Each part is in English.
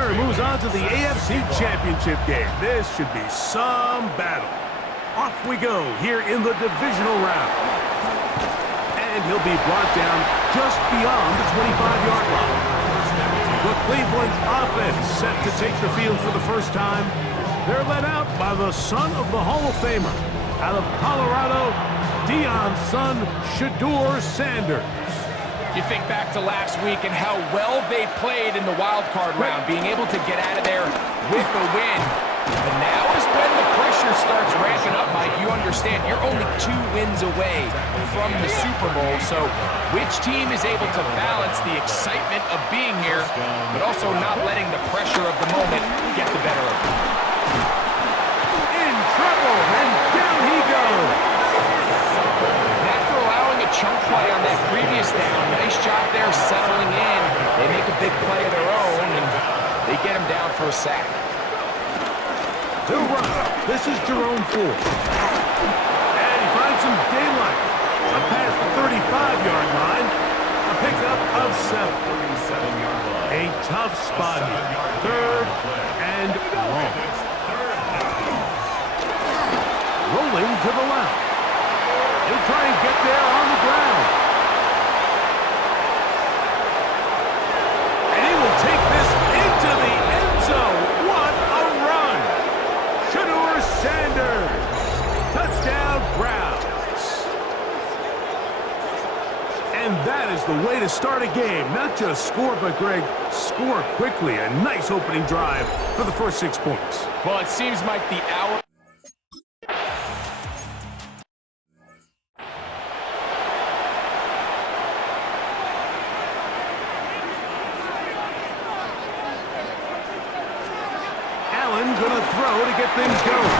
winner moves on to the AFC Championship game. This should be some battle. Off we go here in the divisional round. And he'll be brought down just beyond the 25-yard line. The Cleveland offense set to take the field for the first time. They're led out by the son of the Hall of Famer. Out of Colorado, Deion's son, Shedeur Sanders. You think back to last week and how well they played in the wild card round, being able to get out of there with a win. But now is when the pressure starts ramping up, Mike. You understand you're only 2 wins away from the Super Bowl. So which team is able to balance the excitement of being here, but also not letting the pressure of the moment get the better of them? In trouble, and down he goes. After allowing a chunk play on that previous down, nice job there settling in. They make a big play of their own, and they get him down for a sack. To run. This is Jerome Ford. And he finds some daylight. Up past the 35-yard line. A pickup of 7. A tough spot here. 3rd and long. Rolling to the left. He'll try and get there on the ground. And he will take this into the end zone. What a run! Shedeur Sanders. Touchdown, Browns. And that is the way to start a game. Not just score, but, Greg, score quickly. A nice opening drive for the first 6 points. Well, it seems like the hour... Gonna throw to get things going.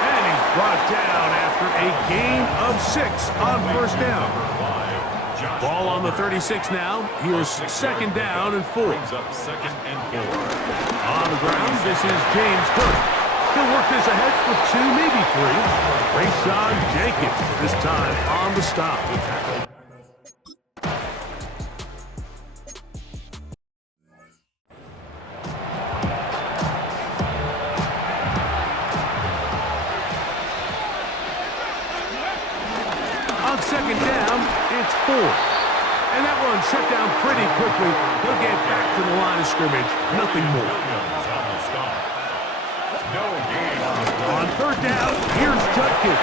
And he's brought down after a gain of 6 on first down. Ball on the 36 now. Here's 2nd down and 4. On the ground, this is James Cook. He'll work this ahead for 2, maybe 3. Rayshawn Jenkins this time on the stop. On 2nd down, it's 4. And that one shut down pretty quickly. He'll get back to the line of scrimmage. Nothing more. On 3rd down, here's Judkins.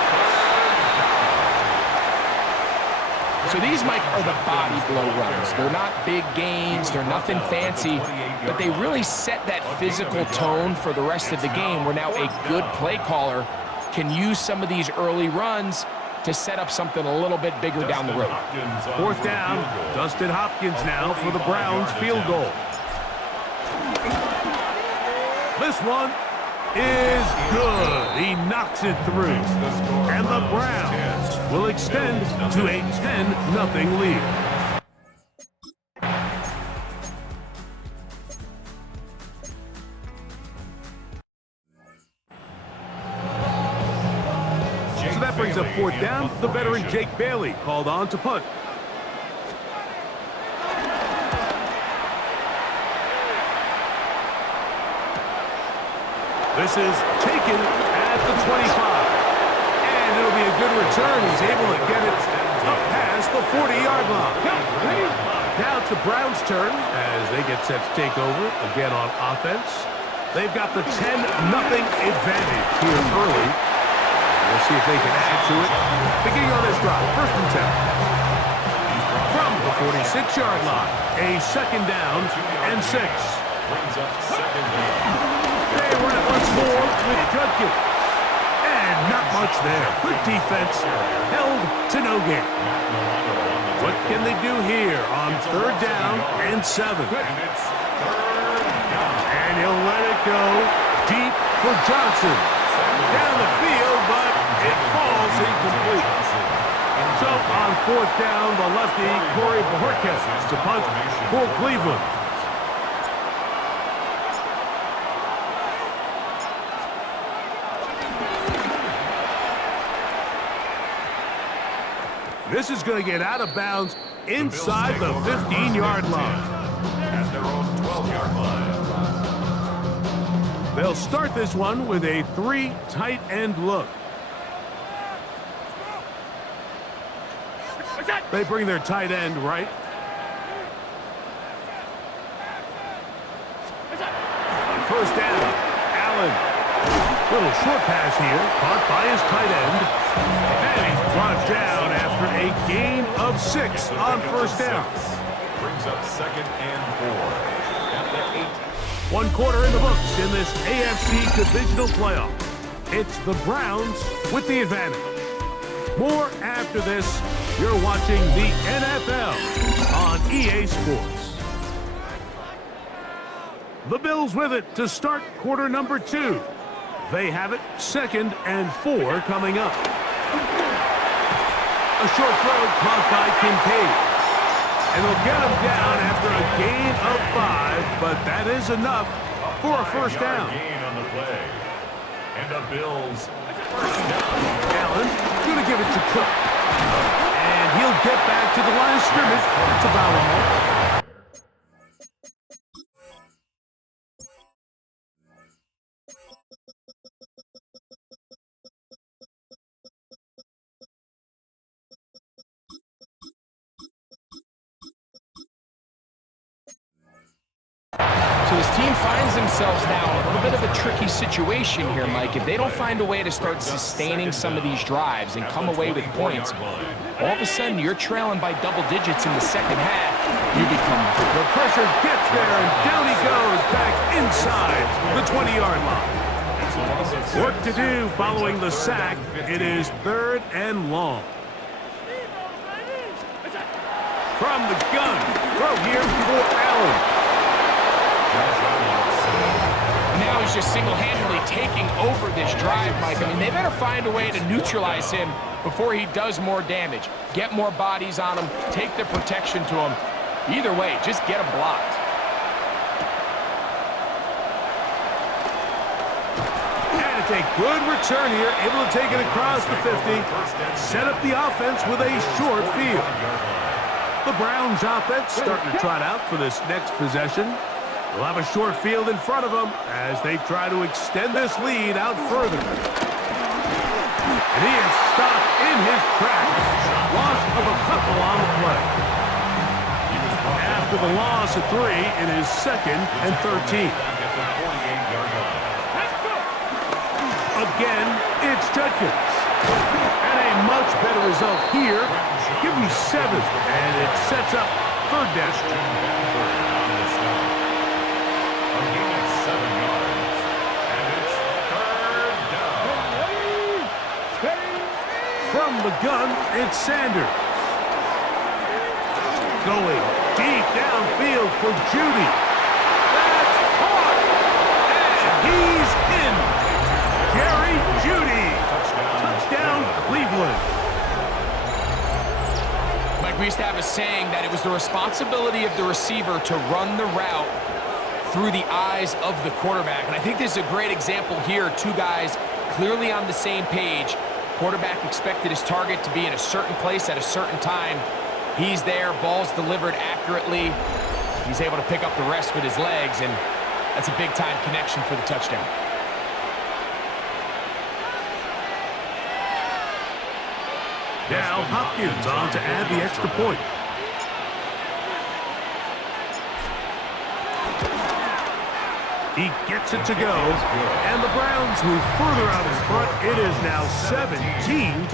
So these, Mike, are the body blow runs. They're not big gains. They're nothing fancy. But they really set that physical tone for the rest of the game where now a good play caller can use some of these early runs to set up something a little bit bigger down the road. 4th down, Dustin Hopkins now for the Browns field goal. This one is good. He knocks it through. And the Browns will extend to a 10-0 lead. That brings up 4th down. The veteran Jake Bailey called on to punt. This is taken at the 25. And it'll be a good return. He's able to get it up past the 40-yard line. Now it's the Browns' turn as they get set to take over again on offense. They've got the 10-0 advantage here early. We'll see if they can add to it. Beginning on this drive, 1st and 10. From the 46-yard line, a 2nd down and 6. They run it once more with Judkins. And not much there. Good defense, held to no gain. What can they do here on 3rd down and 7? And he'll let it go deep for Johnson. Down the field, but it falls incomplete. So on 4th down, the lefty, Corey Bojorquez to punt for Cleveland. This is going to get out of bounds inside the 15-yard line. At their own 12-yard line. They'll start this one with a 3 tight end look. They bring their tight end right. On first down, Allen. Little short pass here, caught by his tight end. And he's brought down after a gain of 6 on first down. Brings up 2nd and 4 at the 8. 1 quarter in the books in this AFC Divisional Playoff. It's the Browns with the advantage. More after this. You're watching the NFL on EA Sports. The Bills with it to start quarter number 2. They have it 2nd and 4 coming up. A short throw caught by Kincaid. And they'll get him down after a gain of 5, but that is enough for a first down. Gain on the play. And the Bills first down. Allen going to give it to Cook. And he'll get back to the line of scrimmage. That's about all. So his team finds themselves now in a little bit of a tricky situation here, Mike. If they don't find a way to start sustaining some of these drives and come away with points, all of a sudden you're trailing by double digits in the second half. You become... The pressure gets there, and down he goes back inside the 20-yard line. Work to do following the sack. It is 3rd and long. From the gun, throw here for Allen. Now he's just single-handedly taking over this drive, Mike. I mean, they better find a way to neutralize him before he does more damage. Get more bodies on him, take the protection to him. Either way, just get him blocked. And it's a good return here, able to take it across the 50. Set up the offense with a short field. The Browns offense starting to trot out for this next possession. They'll have a short field in front of them as they try to extend this lead out further. And he is stopped in his tracks. Loss of a couple on the play. After the loss of 3, it is 2nd and 13. Again, it's Judkins. And a much better result here. Give him 7, and it sets up 3rd down. From the gun, it's Sanders. Going deep downfield for Judy. That's caught. And he's in. Jerry Judy. Touchdown, Cleveland. Mike, we used to have a saying that it was the responsibility of the receiver to run the route through the eyes of the quarterback. And I think this is a great example here. 2 guys clearly on the same page. Quarterback expected his target to be in a certain place at a certain time. He's there, ball's delivered accurately. He's able to pick up the rest with his legs, and that's a big-time connection for the touchdown. Now Hopkins on to add the extra point. He gets it to go, and the Browns move further out in front. It is now 17-0.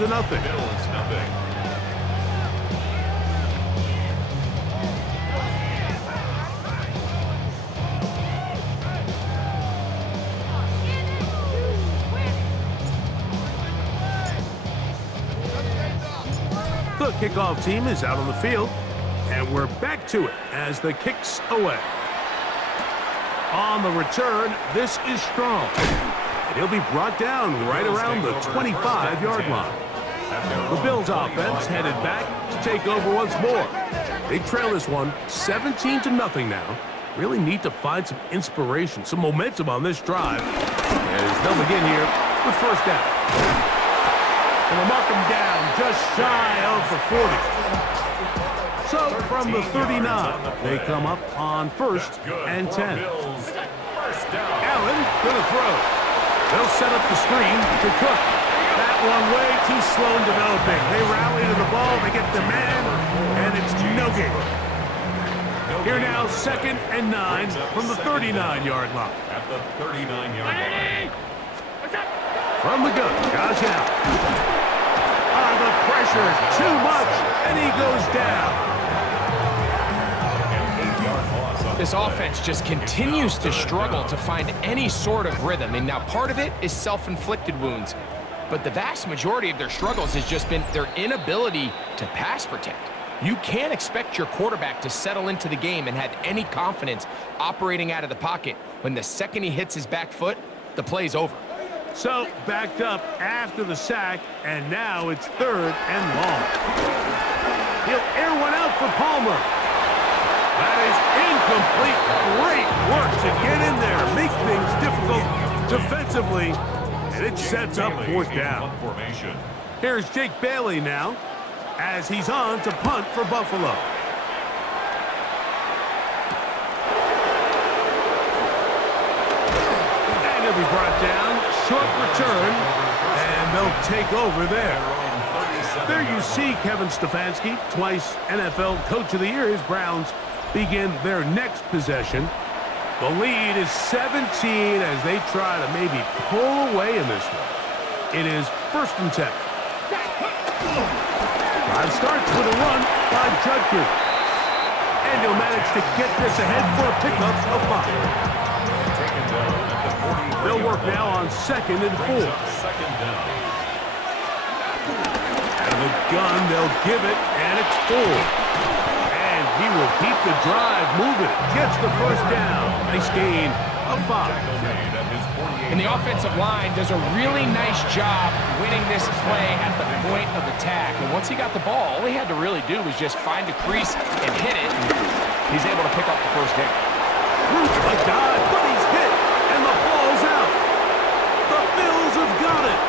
The kickoff team is out on the field, and we're back to it as the kick's away. On the return, this is Strong. And he'll be brought down right around the 25-yard line. The Bills offense headed back to take over once more. They trail this one 17-0 now. Really need to find some inspiration, some momentum on this drive. As they'll begin here with first down. And they'll mark them down just shy of the 40. So from the 39, they come up on 1st and 10. Allen Gonna throw. They'll set up the screen to Cook. That one way too slow in developing. They rally to the ball, they get the man, and it's no gain. Here now, 2nd and 9 from the 39-yard line. At the 39-yard line. From the gun, Josh Allen. The pressure too much, and he goes down. This offense just continues to struggle to find any sort of rhythm, and now part of it is self-inflicted wounds. But the vast majority of their struggles has just been their inability to pass protect. You can't expect your quarterback to settle into the game and have any confidence operating out of the pocket when the second he hits his back foot, the play's over. So, backed up after the sack, and now it's 3rd and long. He'll air one out for Palmer. That is incomplete. Great work to get in there, make things difficult defensively, and it sets up 4th down. Here's Jake Bailey now, as he's on to punt for Buffalo. And he'll be brought down. Short return, and they'll take over there. There you see Kevin Stefanski, twice NFL Coach of the Year. His Browns begin their next possession. The lead is 17 as they try to maybe pull away in this one. It is 1st and 10. Drive starts with a run by Judkins. And he'll manage to get this ahead for a pickup of 5. They'll work now on 2nd and 4. Out of the gun, they'll give it, and it's 4. And he will keep the drive moving. Gets the 1st down. Nice gain of 5. And the offensive line does a really nice job winning this play at the point of attack. And once he got the ball, all he had to really do was just find a crease and hit it. And he's able to pick up the 1st down. A dive, but he's hit, and the ball's out. The Bills have got it.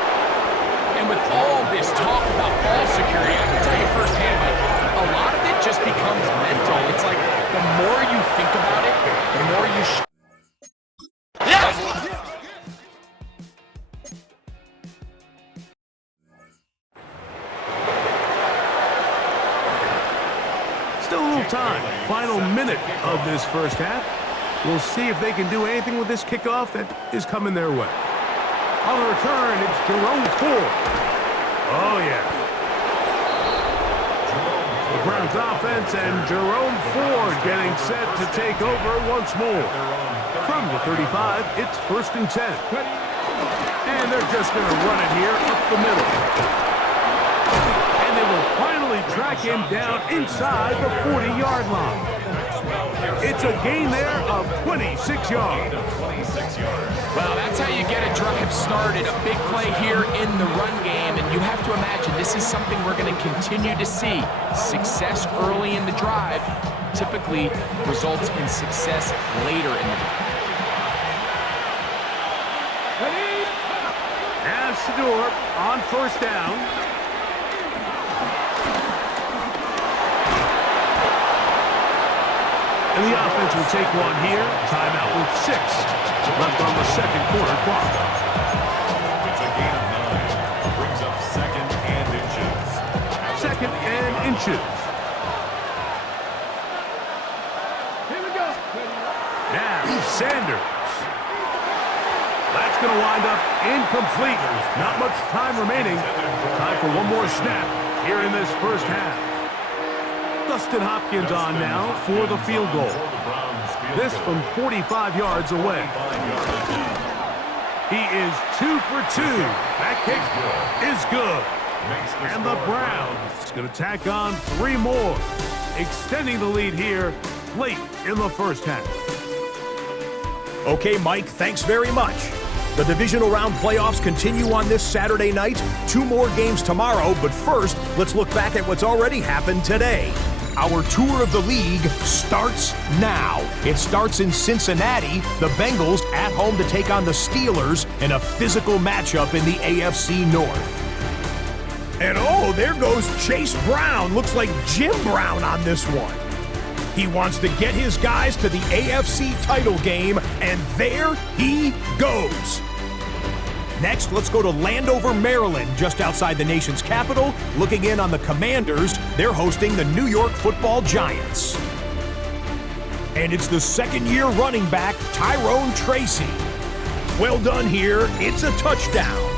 And with all this talk about ball security, I can tell you firsthand, Mike, a lot of it just becomes mental. It's like the more you think about it, the more you Still a little time. Final minute of this 1st half. We'll see if they can do anything with this kickoff that is coming their way. On the return, it's Jerome Ford. Oh, yeah. The Browns offense and Jerome Ford getting set to take over once more. From the 35, it's 1st and 10. And they're just going to run it here up the middle. And they will finally track him down inside the 40-yard line. It's a gain there of 26 yards. Well, that's how you get a drive started. A big play here in the run game, and you have to imagine this is something we're going to continue to see. Success early in the drive typically results in success later in the drive. As Shedeur on 1st down. And the offense will take one here. Timeout with 6 left on the 2nd quarter clock. It's a gain of 9. Brings up 2nd and inches. 2nd and inches. Here we go. Now, Sanders. That's going to wind up incomplete. Not much time remaining. Time for one more snap here in this 1st half. Dustin Hopkins on now for the field goal. This from 45 yards away. He is 2 for 2. That kick is good. And the Browns going to tack on 3 more, extending the lead here late in the 1st half. Okay, Mike, thanks very much. The divisional round playoffs continue on this Saturday night. 2 more games tomorrow, but first, let's look back at what's already happened today. Our tour of the league starts now. It starts in Cincinnati. The Bengals at home to take on the Steelers in a physical matchup in the AFC North. And oh, there goes Chase Brown. Looks like Jim Brown on this one. He wants to get his guys to the AFC title game, and there he goes. Next, let's go to Landover, Maryland, just outside the nation's capital. Looking in on the Commanders, they're hosting the New York Football Giants. And it's the second-year running back, Tyrone Tracy. Well done here, it's a touchdown.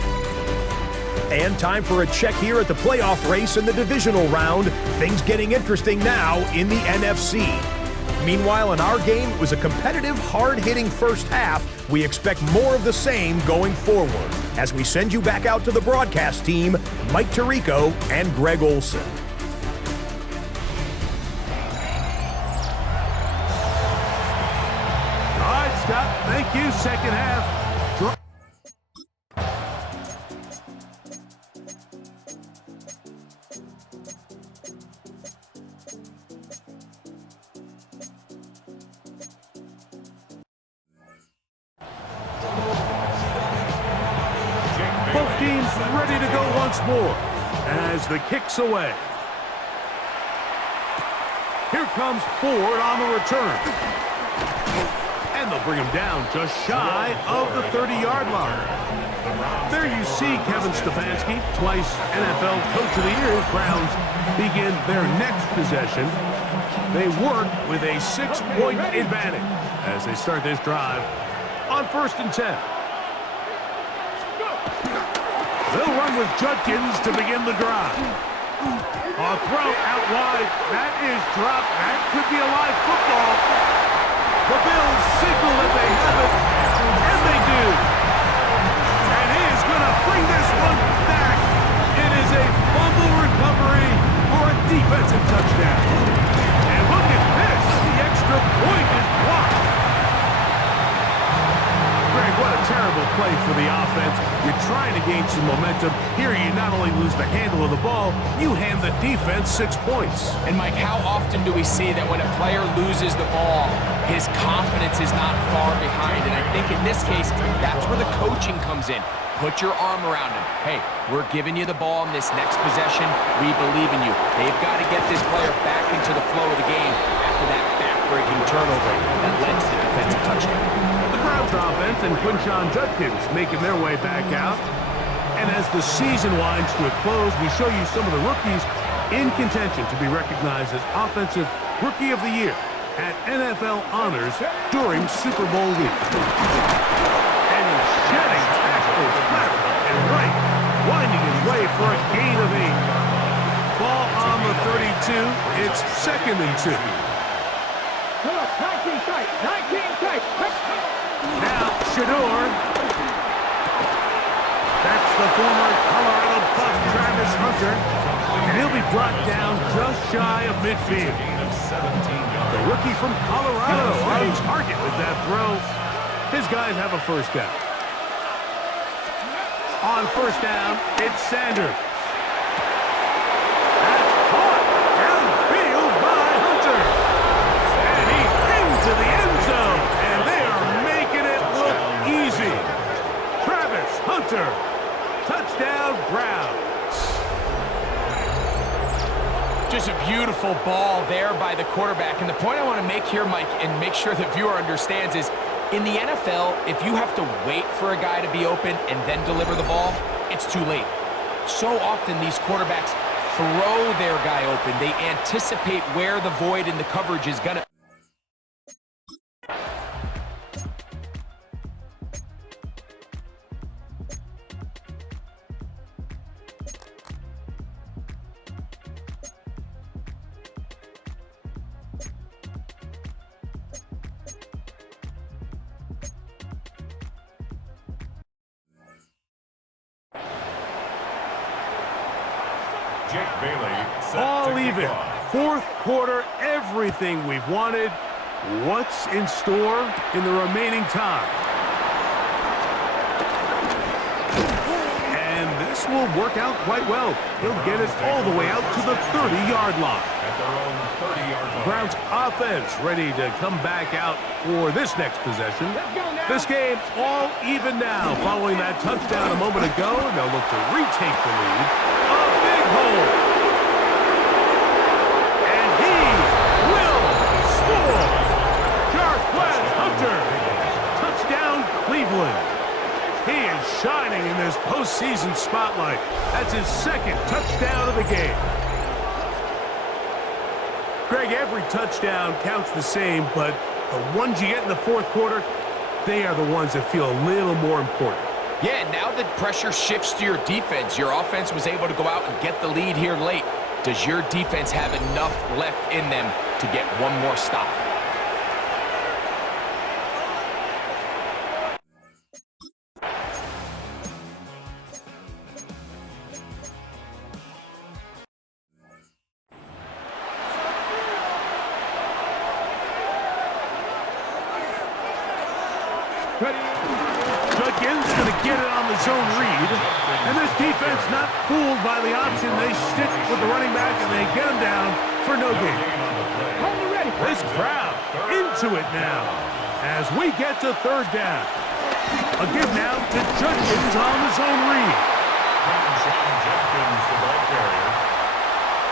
And time for a check here at the playoff race in the divisional round. Things getting interesting now in the NFC. Meanwhile, in our game, it was a competitive, hard-hitting first half. We expect more of the same going forward. As we send you back out to the broadcast team, Mike Tirico and Greg Olson. All right, Scott, thank you. Second half. Both teams ready to go once more as the kick's away. Here comes Ford on the return. And they'll bring him down just shy of the 30-yard line. There you see Kevin Stefanski, twice NFL Coach of the Year. Browns begin their next possession. They work with a 6-point advantage as they start this drive on 1st and 10. They'll run with Judkins to begin the drive. A throw out wide. That is dropped. That could be a live football. The Bills signal that they have it, and they do. And he is going to bring this one back. It is a fumble recovery for a defensive touchdown. And look at this. The extra point is blocked. Greg, what a terrible play for the offense. You're trying to gain some momentum. Here you not only lose the handle of the ball, you hand the defense 6 points. And Mike, how often do we see that when a player loses the ball, his confidence is not far behind? And I think in this case, that's where the coaching comes in. Put your arm around him. Hey, we're giving you the ball in this next possession. We believe in you. They've got to get this player back into the flow of the game after that back-breaking turnover that led to the defensive touchdown. Browns offense and Quinshon Judkins making their way back out. And as the season winds to a close, we show you some of the rookies in contention to be recognized as Offensive Rookie of the Year at NFL Honors during Super Bowl week. And he's shedding tackles left and right, winding his way for a gain of 8. Ball on the 32. It's 2nd and 2. 19 tight. Now, Shador. That's the former Colorado Buff, Travis Hunter. And he'll be brought down just shy of midfield. The rookie from Colorado on target with that throw. His guys have a first down. On 1st down, it's Sanders. That's caught downfield by Hunter. And he's into the end zone. And they are making it look easy. Travis Hunter. Touchdown, Browns. Just a beautiful ball there by the quarterback. And the point I want to make here, Mike, and make sure the viewer understands is, in the NFL, if you have to wait for a guy to be open and then deliver the ball, it's too late. So often these quarterbacks throw their guy open. They anticipate where the void in the coverage is going to... Jake Bailey set All to kick even. off. 4th quarter, everything we've wanted. What's in store in the remaining time? And this will work out quite well. He'll get it all the way out to the 30-yard line. At their own 30-yard line. Browns offense ready to come back out for this next possession. This game all even now following that touchdown a moment ago, and they'll look to retake the lead. A big hole. And he will Cleveland. He is shining in this postseason spotlight. That's his second touchdown of the game. Greg, every touchdown counts the same, but the ones you get in the fourth quarter, they are the ones that feel a little more important. Yeah, now that pressure shifts to your defense, your offense was able to go out and get the lead here late. Does your defense have enough left in them to get one more stop? Judkins going to get it on the zone read. And this defense not fooled by the option. They stick with the running back and they get him down for no gain. This crowd into it now as we get to third down. A give now to Judkins on the zone read.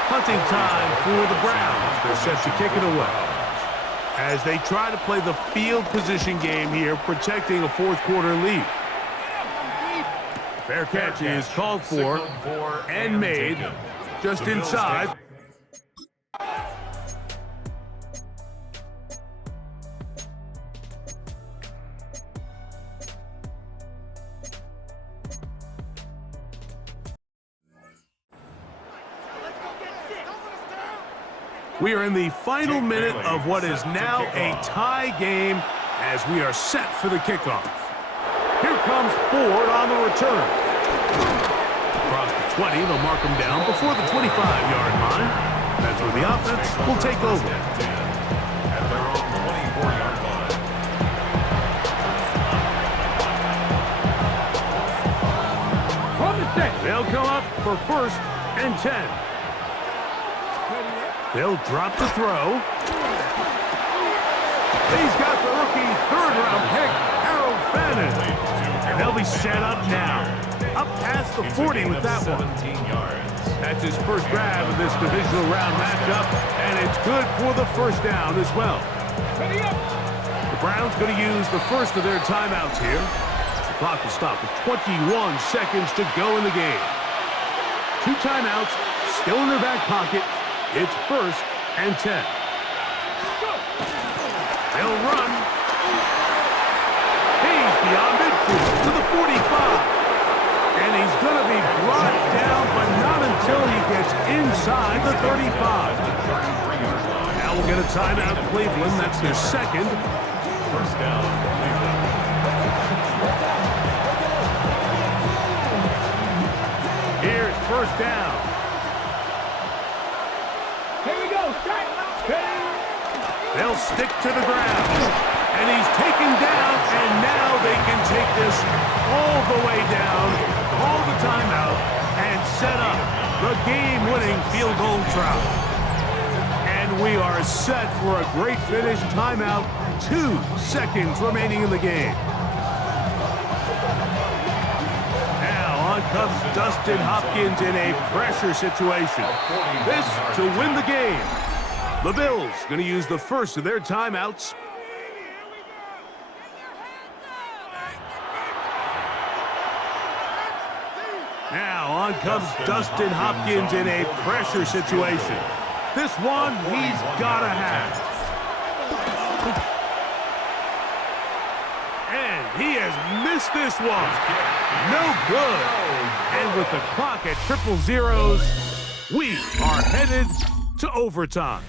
Hunting time for the Browns. They're set to kick it away as they try to play the field position game here, protecting a fourth quarter lead. Fair catch is called for and made just inside. We are in the final minute of what is now a tie game as we are set for the kickoff. Here comes Ford on the return. Across the 20, they'll mark him down before the 25-yard line. That's where the offense will take over. At their own 24-yard line. They'll come up for first and 10. They'll drop the throw. He's got the rookie third-round pick, Harold Fannin. And they'll be set up now. Up past the 40 with that one. That's his first grab of this divisional round matchup, and it's good for the first down as well. The Browns going to use the first of their timeouts here. The clock will stop with 21 seconds to go in the game. 2 timeouts still in their back pocket. It's first and 10. They'll run. He's beyond midfield to the 45. And he's going to be brought down, but not until he gets inside the 35. Now we'll get a timeout, Cleveland. That's their second. First down, Cleveland. Here's first down. They'll stick to the ground. And he's taken down, and now they can take this all the way down, call the timeout, and set up the game-winning field goal try. And we are set for a great finish. Timeout, 2 seconds remaining in the game. Now on comes Dustin Hopkins in a pressure situation. This to win the game. The Bills going to use the first of their timeouts. Now on comes Dustin Hopkins in a pressure situation. This one he's got to have. And he has missed this one. No good. And with the clock at 0-0, we are headed to overtime.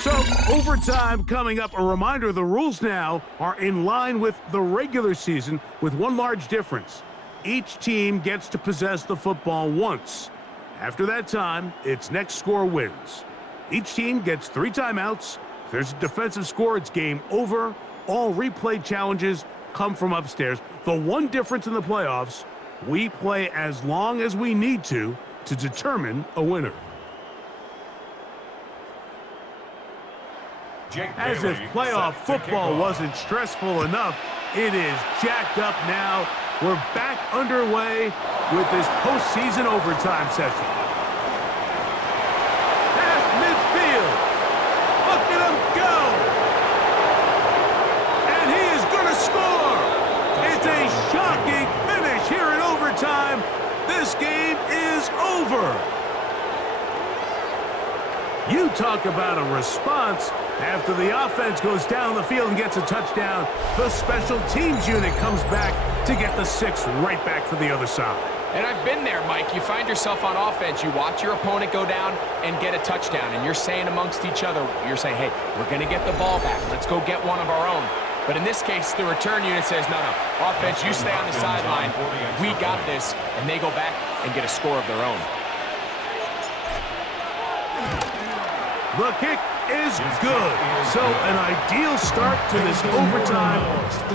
So, overtime coming up. A reminder, the rules now are in line with the regular season with one large difference. Each team gets to possess the football once. After that time, its next score wins. Each team gets 3 timeouts. If there's a defensive score, it's game over. All replay challenges come from upstairs. The one difference in the playoffs, we play as long as we need to determine a winner. As if playoff football wasn't stressful enough, it is jacked up now. We're back underway with this postseason overtime session. Past You talk about a response. After the offense goes down the field and gets a touchdown, the special teams unit comes back to get the 6 right back for the other side. And I've been there, Mike. You find yourself on offense. You watch your opponent go down and get a touchdown, and you're saying amongst each other, you're saying, hey, we're going to get the ball back. Let's go get one of our own. But in this case, the return unit says, no, offense, you stay on the sideline. We got this, and they go back and get a score of their own. The kick is good. So an ideal start to this overtime.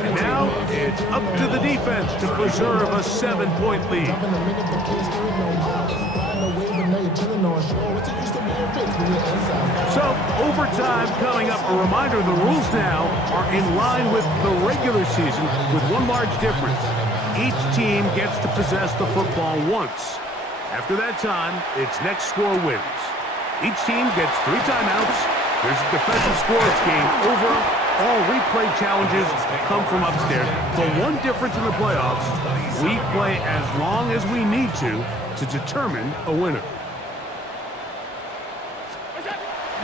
And now it's up to the defense to preserve a 7-point lead. So overtime coming up. A reminder, the rules now are in line with the regular season with one large difference. Each team gets to possess the football once. After that time, its next score wins. Each team gets 3 timeouts. There's a defensive score. It's game over. All replay challenges come from upstairs. The one difference in the playoffs, we play as long as we need to determine a winner.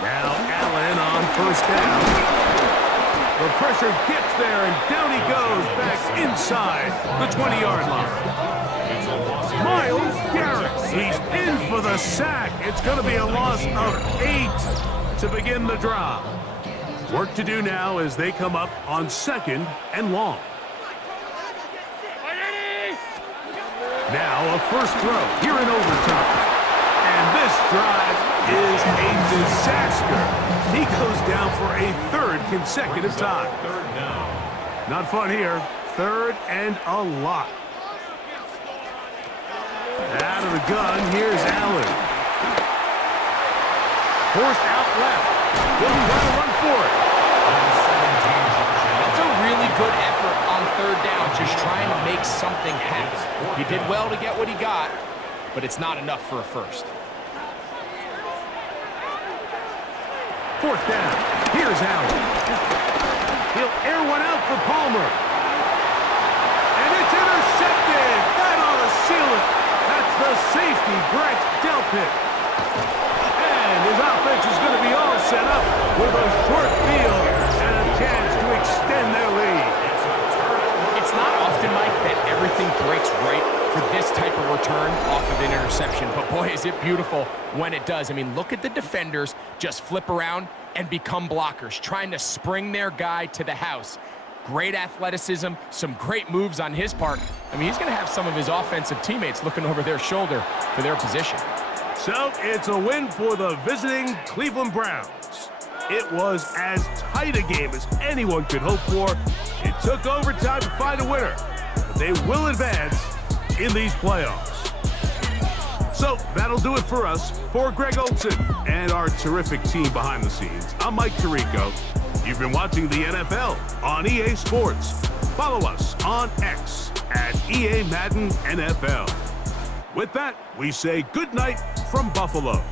Now Allen on first down. The pressure gets there, and down he goes back inside the 20-yard line. Myles Garrett, he's in for the sack. It's going to be a loss of 8 to begin the drive. Work to do now as they come up on 2nd and long. Now a first throw here in overtime. And this drive is a disaster. He goes down for a 3rd consecutive time. Not fun here. 3rd and a lot. Out of the gun, here's Allen. Forced out left. He'll try to run for it. That's a really good effort on 3rd down, just trying to make something happen. He did well to get what he got, but it's not enough for a first. 4th down. Here's Allen. He'll air one out for Palmer. And it's intercepted. That ought to seal it. That's the safety, Greg Delpit. And his offense is going to be all set up with a short field and a chance to extend their lead. It's not often, Mike, that everything breaks right for this type of return off of an interception. But boy, is it beautiful when it does. I mean, look at the defenders just flip around and become blockers, trying to spring their guy to the house. Great athleticism, some great moves on his part. I mean, he's going to have some of his offensive teammates looking over their shoulder for their position. So it's a win for the visiting Cleveland Browns. It was as tight a game as anyone could hope for. It took overtime to find a winner, but they will advance in these playoffs. So that'll do it for us. For Greg Olsen and our terrific team behind the scenes, I'm Mike Tirico. You've been watching the NFL on EA Sports. Follow us on X at EA Madden NFL. With that, we say good night from Buffalo.